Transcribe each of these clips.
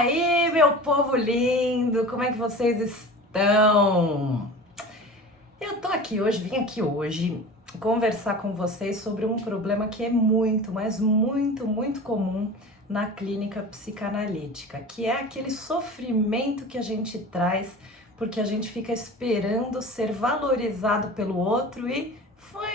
aí, meu povo lindo, como é que vocês estão? Eu tô aqui hoje, vim aqui hoje conversar com vocês sobre um problema que é muito, mas muito comum na clínica psicanalítica, que é aquele sofrimento que a gente traz porque a gente fica esperando ser valorizado pelo outro e foi.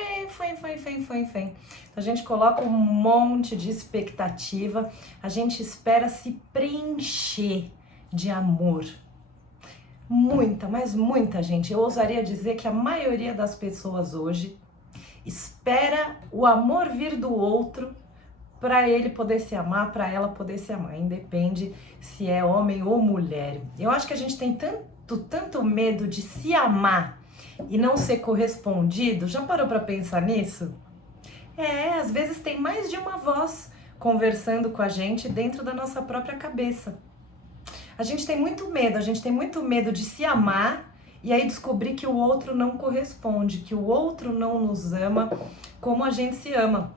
A gente coloca um monte de expectativa, a gente espera se preencher de amor. Muita gente, eu ousaria dizer que a maioria das pessoas hoje espera o amor vir do outro para ele poder se amar, para ela poder se amar, independe se é homem ou mulher. Eu acho que a gente tem tanto medo de se amar e não ser correspondido. Já parou para pensar nisso? Às vezes tem mais de uma voz conversando com a gente dentro da nossa própria cabeça. A gente tem muito medo de se amar e aí descobrir que o outro não corresponde, que o outro não nos ama como a gente se ama.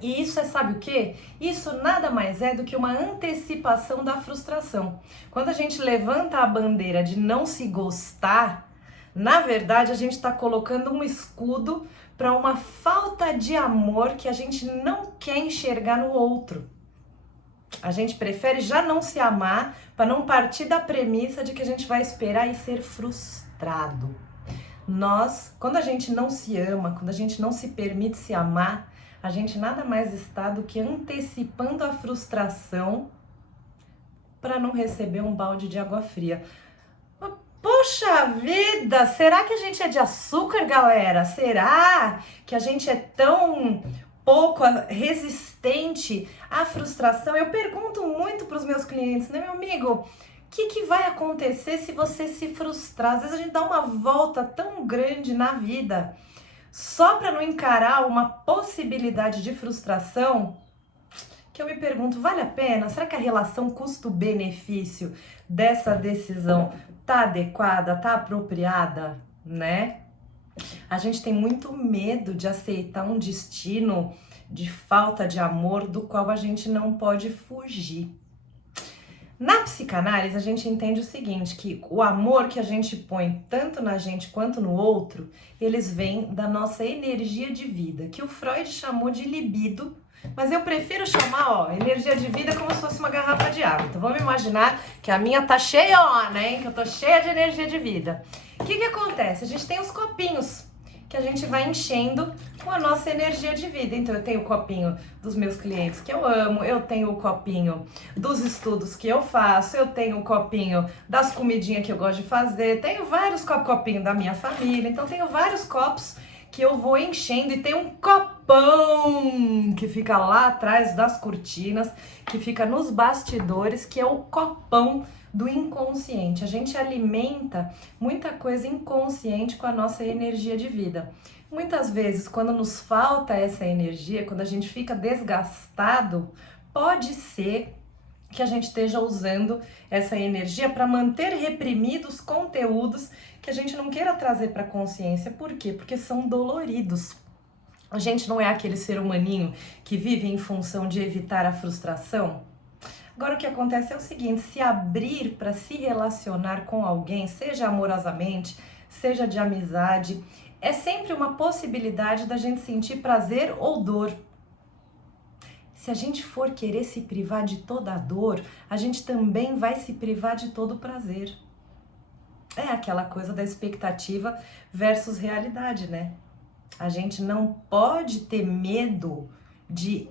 E isso sabe o quê? Isso nada mais é do que uma antecipação da frustração. Quando a gente levanta a bandeira de não se gostar, na verdade a gente está colocando um escudo para uma falta de amor que a gente não quer enxergar no outro. A gente prefere já não se amar para não partir da premissa de que a gente vai esperar e ser frustrado. Quando a gente não se ama, quando a gente não se permite se amar, a gente nada mais está do que antecipando a frustração para não receber um balde de água fria. Poxa vida, será que a gente é de açúcar, galera? Será que a gente é tão pouco resistente à frustração? Eu pergunto muito para os meus clientes, né, meu amigo? O que vai acontecer se você se frustrar? Às vezes a gente dá uma volta tão grande na vida só para não encarar uma possibilidade de frustração, que eu me pergunto, vale a pena? Será que a relação custo-benefício dessa decisão tá adequada, tá apropriada, né? A gente tem muito medo de aceitar um destino de falta de amor do qual a gente não pode fugir. Na psicanálise, a gente entende o seguinte, que o amor que a gente põe tanto na gente quanto no outro, eles vêm da nossa energia de vida, que o Freud chamou de libido, mas eu prefiro chamar, energia de vida como se fosse uma garrafa de água. Então vamos imaginar que a minha tá cheia, né, que eu tô cheia de energia de vida. O que acontece? A gente tem os copinhos que a gente vai enchendo com a nossa energia de vida. Então eu tenho o copinho dos meus clientes que eu amo, eu tenho o copinho dos estudos que eu faço, eu tenho o copinho das comidinhas que eu gosto de fazer, tenho vários copinhos da minha família, então tenho vários copos que eu vou enchendo e tem um copão que fica lá atrás das cortinas, que fica nos bastidores, que é o copão do inconsciente. A gente alimenta muita coisa inconsciente com a nossa energia de vida. Muitas vezes, quando nos falta essa energia, quando a gente fica desgastado, pode ser que a gente esteja usando essa energia para manter reprimidos conteúdos que a gente não queira trazer para a consciência. Por quê? Porque são doloridos. A gente não é aquele ser humaninho que vive em função de evitar a frustração. Agora o que acontece é o seguinte, se abrir para se relacionar com alguém, seja amorosamente, seja de amizade, é sempre uma possibilidade da gente sentir prazer ou dor. Se a gente for querer se privar de toda a dor, a gente também vai se privar de todo o prazer. É aquela coisa da expectativa versus realidade, né? A gente não pode ter medo de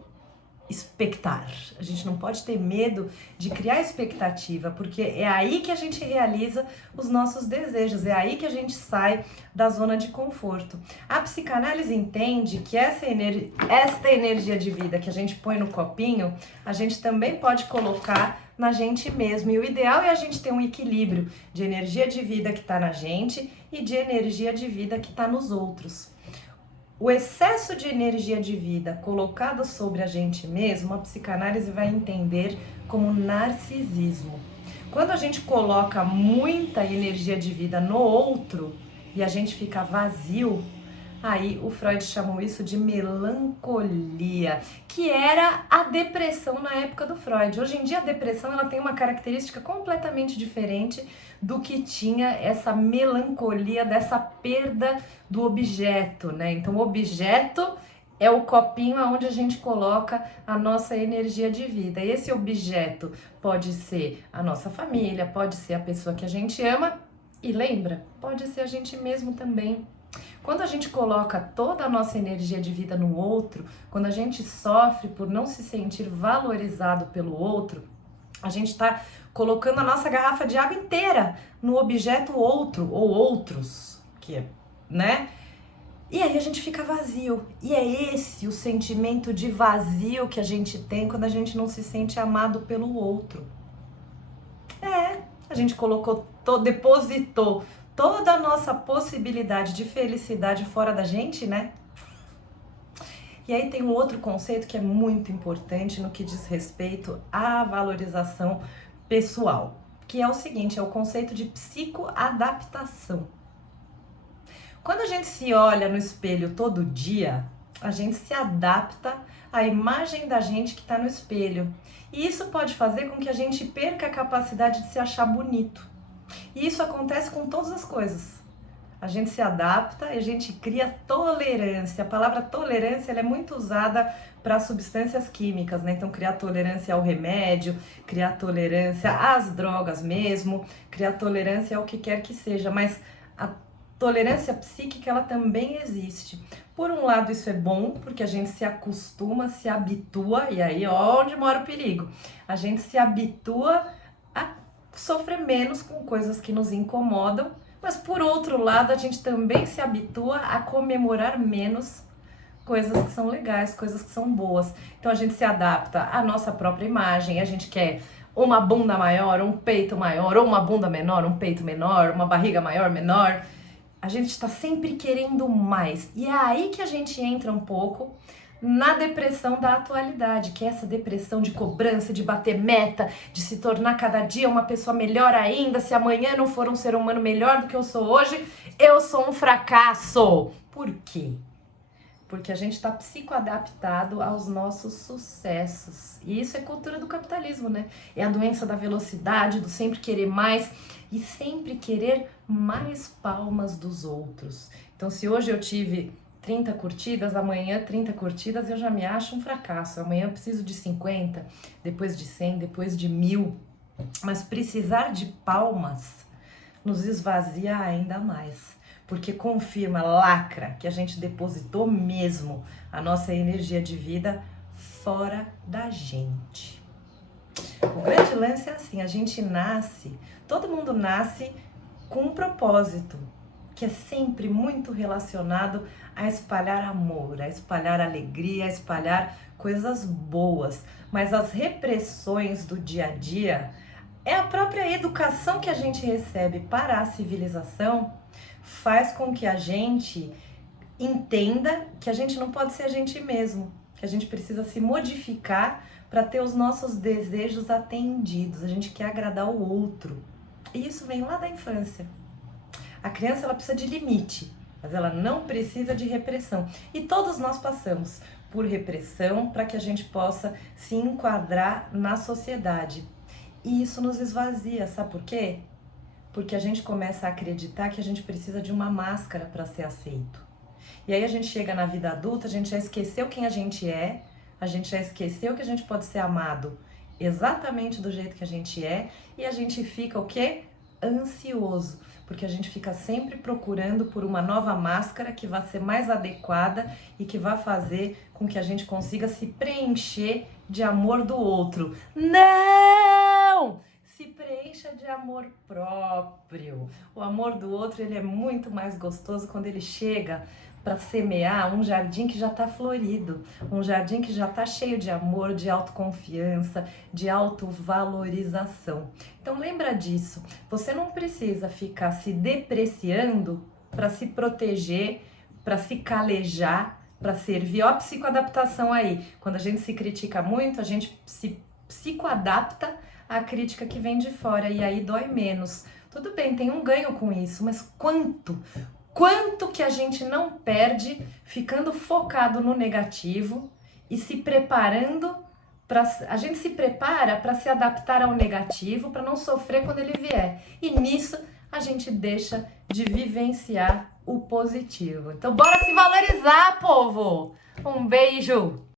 expectar. A gente não pode ter medo de criar expectativa, porque é aí que a gente realiza os nossos desejos, é aí que a gente sai da zona de conforto. A psicanálise entende que esta energia de vida que a gente põe no copinho, a gente também pode colocar na gente mesmo. E o ideal é a gente ter um equilíbrio de energia de vida que está na gente e de energia de vida que está nos outros. O excesso de energia de vida colocado sobre a gente mesmo, a psicanálise vai entender como narcisismo. Quando a gente coloca muita energia de vida no outro e a gente fica vazio, Aí o Freud chamou isso de melancolia, que era a depressão na época do Freud. Hoje em dia a depressão ela tem uma característica completamente diferente do que tinha essa melancolia dessa perda do objeto, né? Então o objeto é o copinho onde a gente coloca a nossa energia de vida. Esse objeto pode ser a nossa família, pode ser a pessoa que a gente ama e lembra, pode ser a gente mesmo também. Quando a gente coloca toda a nossa energia de vida no outro, quando a gente sofre por não se sentir valorizado pelo outro, a gente está colocando a nossa garrafa de água inteira no objeto outro ou outros, que é, né? E aí a gente fica vazio. E é esse o sentimento de vazio que a gente tem quando a gente não se sente amado pelo outro. A gente depositou toda a nossa possibilidade de felicidade fora da gente, né? E aí tem um outro conceito que é muito importante no que diz respeito à valorização pessoal, que é o seguinte, é o conceito de psicoadaptação. Quando a gente se olha no espelho todo dia, a gente se adapta à imagem da gente que está no espelho. E isso pode fazer com que a gente perca a capacidade de se achar bonito. E isso acontece com todas as coisas. A gente se adapta e a gente cria tolerância. A palavra tolerância ela é muito usada para substâncias químicas, né? Então, criar tolerância ao remédio, criar tolerância às drogas mesmo, criar tolerância ao que quer que seja. Mas a tolerância psíquica, ela também existe. Por um lado, isso é bom, porque a gente se acostuma, se habitua, e aí onde mora o perigo? A gente se habitua a sofrer menos com coisas que nos incomodam, mas por outro lado a gente também se habitua a comemorar menos coisas que são legais, coisas que são boas. Então a gente se adapta à nossa própria imagem, a gente quer uma bunda maior, um peito maior, ou uma bunda menor, um peito menor, uma barriga maior, menor. A gente está sempre querendo mais. E é aí que a gente entra um pouco na depressão da atualidade, que é essa depressão de cobrança, de bater meta, de se tornar cada dia uma pessoa melhor ainda. Se amanhã não for um ser humano melhor do que eu sou hoje, eu sou um fracasso. Por quê? Porque a gente está psicoadaptado aos nossos sucessos. E isso é cultura do capitalismo, né? É a doença da velocidade, do sempre querer mais e sempre querer mais palmas dos outros. Então, se hoje eu tive 30 curtidas, amanhã 30 curtidas, eu já me acho um fracasso. Amanhã eu preciso de 50, depois de 100, depois de 1000. Mas precisar de palmas nos esvazia ainda mais, porque confirma, lacra, que a gente depositou mesmo a nossa energia de vida fora da gente. O grande lance é assim, a gente nasce, todo mundo nasce com um propósito, que é sempre muito relacionado a espalhar amor, a espalhar alegria, a espalhar coisas boas. Mas as repressões do dia a dia é a própria educação que a gente recebe para a civilização, faz com que a gente entenda que a gente não pode ser a gente mesmo, que a gente precisa se modificar para ter os nossos desejos atendidos. A gente quer agradar o outro. E isso vem lá da infância. A criança ela precisa de limite, mas ela não precisa de repressão. E todos nós passamos por repressão para que a gente possa se enquadrar na sociedade. E isso nos esvazia, sabe por quê? Porque a gente começa a acreditar que a gente precisa de uma máscara para ser aceito. E aí a gente chega na vida adulta, a gente já esqueceu quem a gente é, a gente já esqueceu que a gente pode ser amado exatamente do jeito que a gente é, e a gente fica o quê? Ansioso, porque a gente fica sempre procurando por uma nova máscara que vai ser mais adequada e que vai fazer com que a gente consiga se preencher de amor do outro. Não! Se preencha de amor próprio. O amor do outro, ele é muito mais gostoso quando ele chega para semear um jardim que já está florido, um jardim que já está cheio de amor, de autoconfiança, de autovalorização. Então lembra disso, você não precisa ficar se depreciando para se proteger, para se calejar, para servir. Ó a psicoadaptação aí, quando a gente se critica muito, a gente se psicoadapta à crítica que vem de fora e aí dói menos. Tudo bem, tem um ganho com isso, mas quanto? Quanto que a gente não perde ficando focado no negativo e se preparando para... A gente se prepara para se adaptar ao negativo, para não sofrer quando ele vier. E nisso a gente deixa de vivenciar o positivo. Então bora se valorizar, povo! Um beijo!